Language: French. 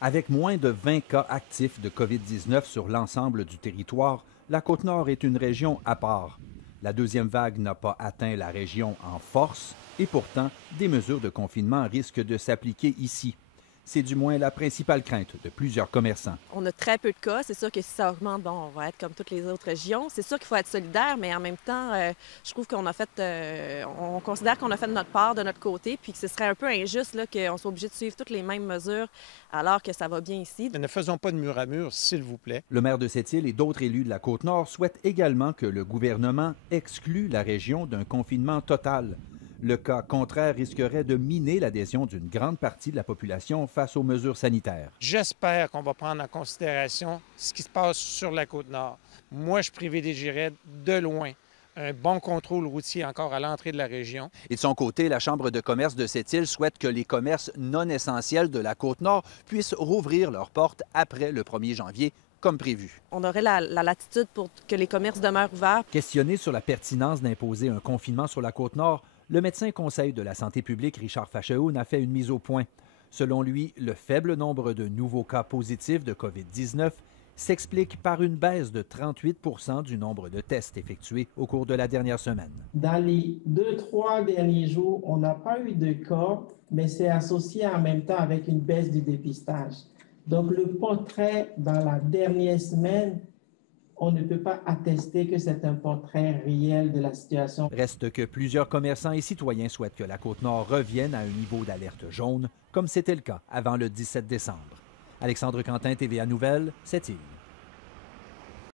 Avec moins de 20 cas actifs de COVID-19 sur l'ensemble du territoire, la Côte-Nord est une région à part. La deuxième vague n'a pas atteint la région en force et pourtant, des mesures de confinement risquent de s'appliquer ici. C'est du moins la principale crainte de plusieurs commerçants. On a très peu de cas. C'est sûr que si ça augmente, bon, on va être comme toutes les autres régions. C'est sûr qu'il faut être solidaire, mais en même temps, je trouve qu'on a fait, on considère qu'on a fait notre part de notre côté, puis que ce serait un peu injuste là, qu'on soit obligé de suivre toutes les mêmes mesures alors que ça va bien ici. Ne faisons pas de mur à mur, s'il vous plaît. Le maire de Sept-Îles et d'autres élus de la Côte-Nord souhaitent également que le gouvernement exclue la région d'un confinement total. Le cas contraire risquerait de miner l'adhésion d'une grande partie de la population face aux mesures sanitaires. J'espère qu'on va prendre en considération ce qui se passe sur la Côte-Nord. Moi, je privilégierais de loin un bon contrôle routier encore à l'entrée de la région. Et de son côté, la Chambre de commerce de Sept-Îles souhaite que les commerces non essentiels de la Côte-Nord puissent rouvrir leurs portes après le 1er janvier, comme prévu. On aurait la latitude pour que les commerces demeurent ouverts. Questionné sur la pertinence d'imposer un confinement sur la Côte-Nord, le médecin conseil de la santé publique, Richard Fachehoun, a fait une mise au point. Selon lui, le faible nombre de nouveaux cas positifs de COVID-19 s'explique par une baisse de 38 % du nombre de tests effectués au cours de la dernière semaine. Dans les 2-3 derniers jours, on n'a pas eu de cas, mais c'est associé en même temps avec une baisse du dépistage. Donc, le portrait dans la dernière semaine, on ne peut pas attester que c'est un portrait réel de la situation. Reste que plusieurs commerçants et citoyens souhaitent que la Côte-Nord revienne à un niveau d'alerte jaune, comme c'était le cas avant le 17 décembre. Alexandre Quentin, TVA Nouvelles, Sept-Îles.